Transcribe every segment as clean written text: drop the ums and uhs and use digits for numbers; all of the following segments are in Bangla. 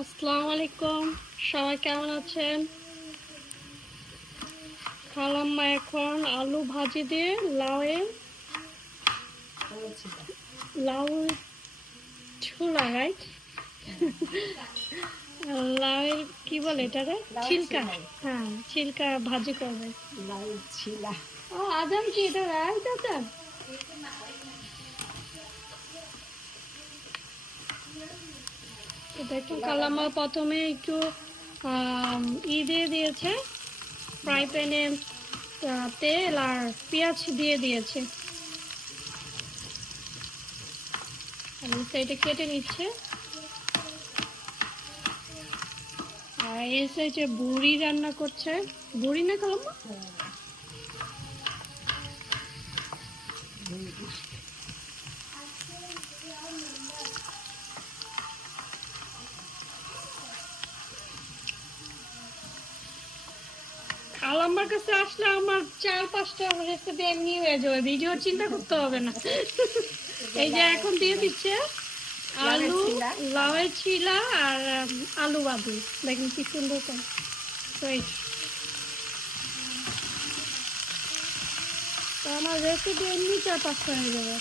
আসসালামু আলাইকুম, সবাই কেমন আছেন? খালাম্মা এখন আলু ভাজি দিয়ে লাউ ছোলা, রাইট? লাউয়ের কি বলে এটারে? ছিলকা। হ্যাঁ, ছিলকা ভাজি করবে। লাউ ছিলা। ও আজান কি এটা রাইট আজান? দেখুন কালাম্মা প্রথমে একটু দিয়ে দিয়েছে ফ্রাই প্যানে, তেল আর পেঁয়াজ দিয়ে দিয়েছে। সাইডে কেটে নিচ্ছে। আর এই সাইডে বুড়ি রান্না করছে। বুড়ি না কালাম্মা? কালাম্মার কাছে আসলে আমার 4-5টা রেসিপি এমনি হয়ে যাবে, ভিডিও চিন্তা করতে হবে না। এই যে এখন দিয়ে দিচ্ছে আলু, লাউয়ের ছিলা আর আলু বাদু। দেখেন কি সুন্দর করে। তো আমার রেসিপি এমনি 4-5টা হয়ে যাবে।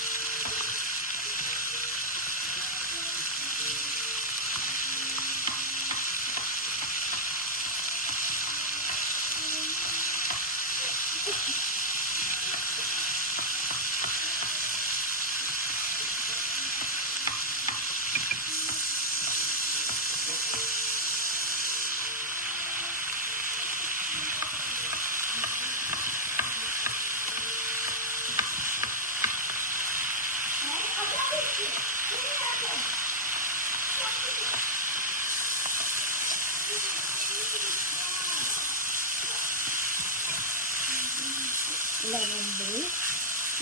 লবণ দিই,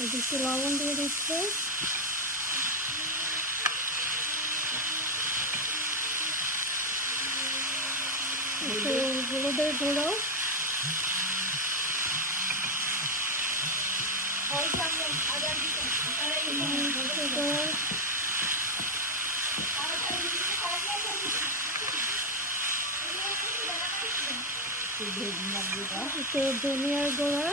একটু লবণ দিয়ে দিচ্ছে। একটু হলুদের গুঁড়ো, একটু ধনিয়ার গুঁড়া,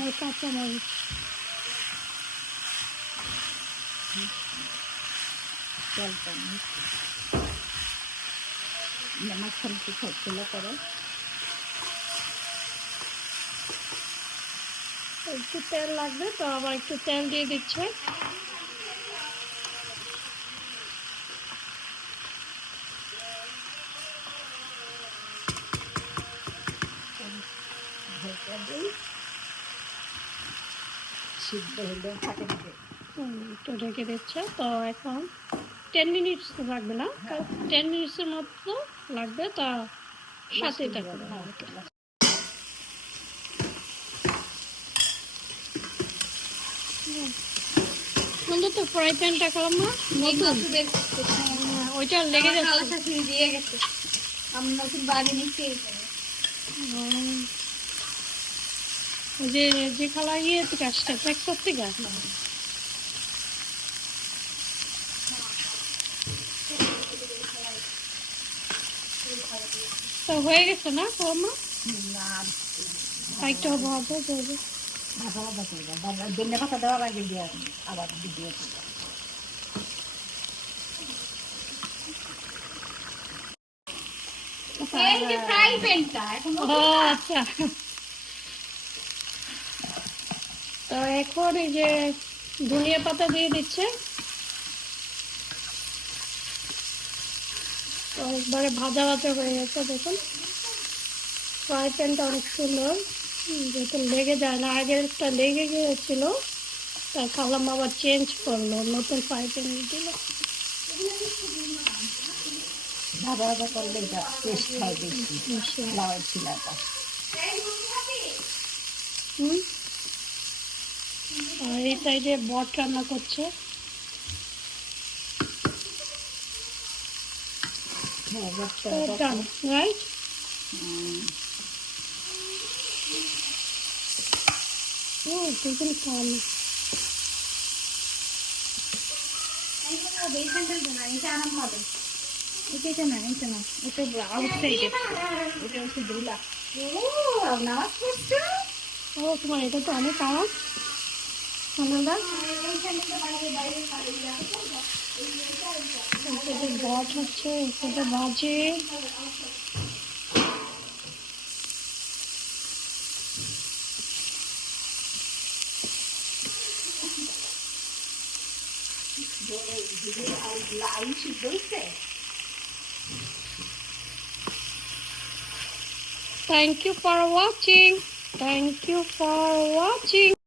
আর কাঁচামরিচ। মাঝখানে ছিল করো, একটু তেল লাগবে তো আবার একটু তেল দিয়ে দিচ্ছে। সিদ্ধ হলে থাকে একটু ঢেকে দিচ্ছে। তো এখন 10 মিনিটস লাগবে না, 10 মিনিটসের মতো লাগবে। তা সাথে থাকবে। সুন্দর তো ফ্রাই প্যানটা করলাম না, নতুন ওইটা লেগে যাচ্ছে। দিয়ে গেছে, আমি নতুন বাড়ি নিচ্ছি। যে যে খালা ইয়ে থেকে আসছে টেক্সাস থেকে। তো হয়ে গেছে না কমা? একটু হবে হবে হবে। ভাজা ভাজা করবো, ধনে পাতা দেওয়ার আগে দিয়ে আবার দিয়ে ফ্রাই প্যানটা এখন। আচ্ছা, তো এখন এই যে ধনিয়া পাতা দিয়ে দিচ্ছে। তো একবারে ভাজা ভাজা হয়ে গেছে দেখুন। ফ্রাই প্যানটা অনেক সুন্দর, যেহেতু লেগে যায় না, আগেরটা লেগে গিয়েছিল, তাই খালাম আবার চেঞ্জ করলো, নতুন ফ্রাই প্যান দিল। ভাজা ভাজা করলে এটা টেস্ট হয় বেশি, লাউয়ের ছিলাটা। আর এই সাইডে বট রান্না করছে। হ্যাঁ, Done, right? Oh, chicken curry. এটা না, এটা না, এটা আউটসাইডে, এটা হচ্ছে দুলা। ও নামাজ পড়ছো? Oh, তোমার এটা তো অনেক আওয়াজ শোনা। বট হচ্ছে, এটা ভাজি। আলু সিদ্ধ হচ্ছে। Thank you for watching. Thank you for watching.